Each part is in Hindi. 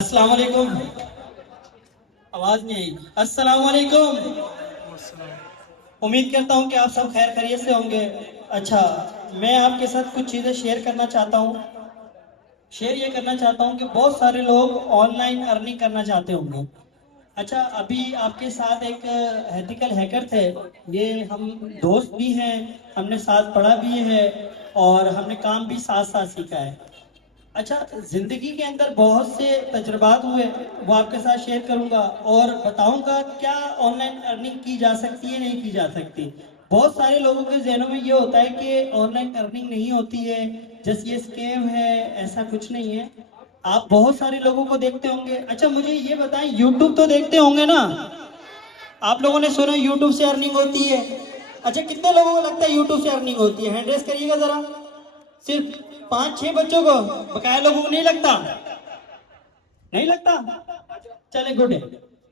अस्सलाम वालेकुम। आवाज नहीं आई। अस्सलाम वालेकुम। उम्मीद करता हूँ कि आप सब खैर खैरियत से होंगे। अच्छा, मैं आपके साथ कुछ चीज़ें शेयर करना चाहता हूँ। शेयर ये करना चाहता हूँ कि बहुत सारे लोग ऑनलाइन अर्निंग करना चाहते होंगे। अच्छा, अभी आपके साथ एक एथिकल हैकर थे। ये हम दोस्त भी हैं, हमने साथ पढ़ा भी है और हमने काम भी साथ साथ सीखा है। अच्छा, जिंदगी के अंदर बहुत से तजुर्बात हुए, वो आपके साथ शेयर करूंगा और बताऊंगा क्या ऑनलाइन अर्निंग की जा सकती है, नहीं की जा सकती। बहुत सारे लोगों के जहनों में ये होता है कि ऑनलाइन अर्निंग नहीं होती है, जस्ट ये स्कैम है। ऐसा कुछ नहीं है। आप बहुत सारे लोगों को देखते होंगे। अच्छा, मुझे ये बताएं, यूट्यूब तो देखते होंगे ना? आप लोगों ने सुना यूट्यूब से अर्निंग होती है। अच्छा, कितने लोगों को लगता है यूट्यूब से अर्निंग होती है? हैंड रेस करिएगा जरा। सिर्फ 5-6 बच्चों को, बकाया लोगों को नहीं लगता? नहीं लगता? चले, गुड है।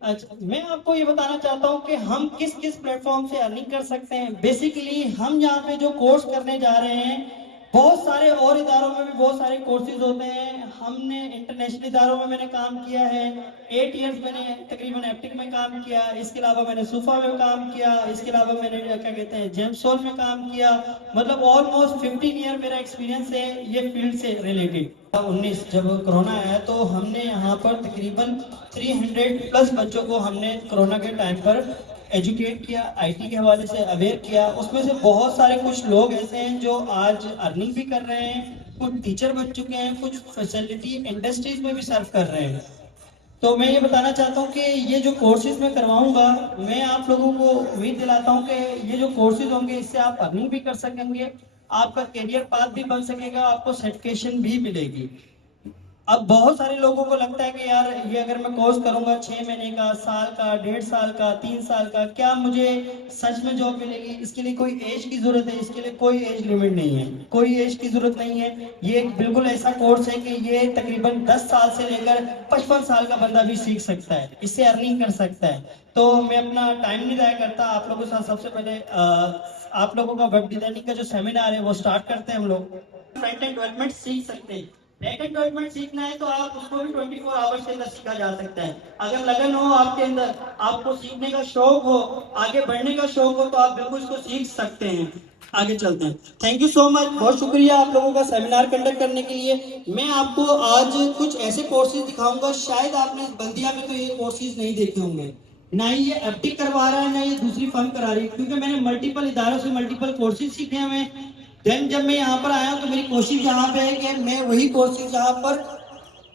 अच्छा, मैं आपको ये बताना चाहता हूँ कि हम किस किस प्लेटफॉर्म से अर्निंग कर सकते हैं। बेसिकली हम यहाँ पे जो कोर्स करने जा रहे हैं, बहुत सारे और इदारों में भी बहुत सारे कोर्सेज होते हैं। हमने इंटरनेशनल इदारों में मैंने काम किया है। 8 इयर्स मैंने तकरीबन एप्टिक में काम किया। इसके अलावा मैंने सूफा में काम किया। इसके अलावा मैंने क्या कहते हैं जेमसोल में काम किया। मतलब ऑलमोस्ट 15 ईयर मेरा एक्सपीरियंस है ये फील्ड से रिलेटेड। 19 जब कोरोना आया तो हमने यहाँ पर तकरीबन 300 प्लस बच्चों को हमने कोरोना के टाइम पर एजुकेट किया, आईटी के हवाले से अवेयर किया। उसमें से बहुत सारे कुछ लोग ऐसे हैं जो आज अर्निंग भी कर रहे हैं, कुछ टीचर बन चुके हैं, कुछ फैसिलिटी इंडस्ट्रीज में भी सर्व कर रहे हैं। तो मैं ये बताना चाहता हूँ कि ये जो कोर्सेज मैं करवाऊंगा, मैं आप लोगों को उम्मीद दिलाता हूँ कि ये जो कोर्सेज होंगे इससे आप अर्निंग भी कर सकेंगे, आपका करियर पाथ भी बन सकेगा, आपको सर्टिफिकेशन भी मिलेगी। अब बहुत सारे लोगों को लगता है कि यार ये अगर मैं कोर्स करूंगा 6 महीने का, साल का, 1.5 साल का, 3 साल का, क्या मुझे सच में जॉब मिलेगी? इसके लिए कोई एज की जरूरत है? इसके लिए कोई एज लिमिट नहीं है, कोई एज की जरूरत नहीं है। ये बिल्कुल ऐसा कोर्स है कि ये तकरीबन 10 साल से लेकर 55 साल का बंदा भी सीख सकता है, इससे अर्निंग कर सकता है। तो मैं अपना टाइम नहीं ज़ाया करता, आप लोगों के साथ सबसे पहले आप लोगों का वेब डिजाइनिंग का जो सेमिनार है वो स्टार्ट करते हैं हम लोग। फ्रंट एंड डेवलपमेंट सीख सकते हैं। बैक एंड डेवलपमेंट सीखना है तो आप उसको भी 24 आवर्स के अंदर सीखा जा सकता है। अगर लगन हो आपके अंदर, आपको सीखने का शौक हो, आगे बढ़ने का शौक हो, तो आप बिल्कुल इसको सीख सकते हैं। आगे चलते हैं। थैंक यू सो मच, बहुत शुक्रिया आप लोगों का सेमिनार कंडक्ट करने के लिए। मैं आपको आज कुछ ऐसे कोर्सेज दिखाऊंगा, शायद आपने इस बल्दिया में तो ये कोर्सेज नहीं देखे होंगे। ना ही ये एप्टिक करवा रहा है, ना ये दूसरी फर्म करा रही है, क्योंकि मैंने मल्टीपल इदारों से मल्टीपल कोर्सेज सीखे हुए हैं। देन जब मैं यहाँ पर आया तो मेरी कोशिश यहाँ पे है कि मैं वही कोर्सेज यहाँ पर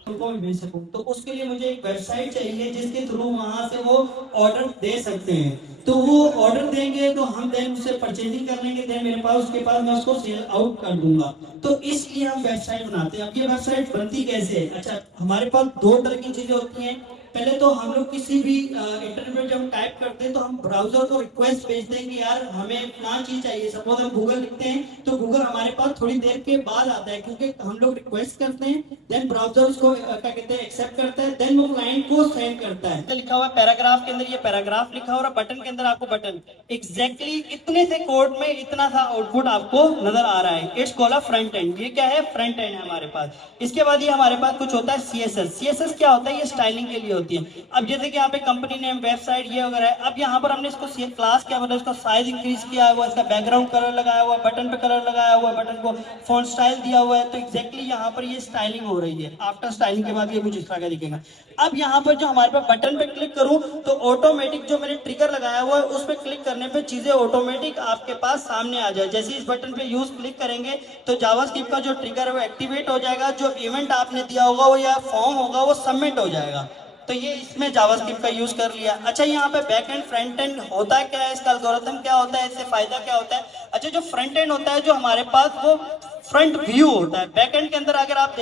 उनको भी भेज सकूं। तो उसके लिए मुझे एक वेबसाइट चाहिए जिसके थ्रू वहां से वो ऑर्डर दे सकते हैं। तो वो ऑर्डर देंगे तो हम देन उससे परचेजिंग कर लेंगे, देन मेरे पास उसके पास मैं उसको सेल आउट कर दूंगा। तो इसलिए हम वेबसाइट बनाते हैं। अब ये वेबसाइट बनती कैसे है? अच्छा, हमारे पास दो तरह की चीजें होती हैं। पहले तो हम लोग किसी भी इंटरनेट में जब टाइप करते हैं तो हम ब्राउजर को रिक्वेस्ट भेजते हैं कि यार हमें क्या चीज चाहिए। सपोज हम गूगल लिखते हैं तो गूगल हमारे पास थोड़ी देर के बाद आता है, क्योंकि हम लोग रिक्वेस्ट करते हैं, देन ब्राउजर उसको क्या कहते हैं एक्सेप्ट करता है, देन वो क्लाइंट को सेंड करता है। लिखा हुआ पैराग्राफ के अंदर ये पैराग्राफ लिखा हुआ, बटन के अंदर आपको बटन एग्जैक्टली इतने से कोड में इतना सा आउटपुट आपको नजर आ रहा है। It's called a front end. ये क्या है? फ्रंट एंड है हमारे पास। इसके बाद ये हमारे पास कुछ होता है सीएसएस। सीएसएस क्या होता है? ये स्टाइलिंग के लिए होती है। अब जैसे कि यहाँ पे कंपनी नेम, वेबसाइट ये वगैरह है। अब यहाँ पर हमने इसको क्लास क्या मतलब इसका साइज इंक्रीज किया हुआ, इसका बैकग्राउंड कलर लगाया हुआ, बटन पे कलर लगाया हुआ, बटन को फॉन्ट स्टाइल दिया हुआ है। तो एग्जैक्टली यहाँ पर ये स्टाइलिंग हो रही है। आफ्टर स्टाइलिंग के बाद ये कुछ इस तरह का दिखेगा। अब यहाँ पर जो हमारे पास बटन पे क्लिक करूं तो ऑटोमेटिक जो मैंने ट्रिगर लगाया हुआ है उस पर क्लिक करने पे चीजें ऑटोमेटिक आपके पास सामने आ जाए। जैसे इस बटन पे यूज क्लिक करेंगे तो जावास्क्रिप्ट का जो ट्रिगर है वो एक्टिवेट हो जाएगा, जो इवेंट आपने दिया होगा वो या फॉर्म होगा वो सबमिट हो जाएगा। तो ये इसमें जावास्क्रिप्ट का यूज कर लिया। अच्छा, यहाँ पे बैक एंड फ्रंट एंड होता है क्या है, इसका एल्गोरिथम क्या होता है, इससे फायदा क्या होता है? अच्छा, जो फ्रंट एंड होता है जो हमारे पास वो फ्रंट व्यू होता है। बैक एंड के अंदर अगर आप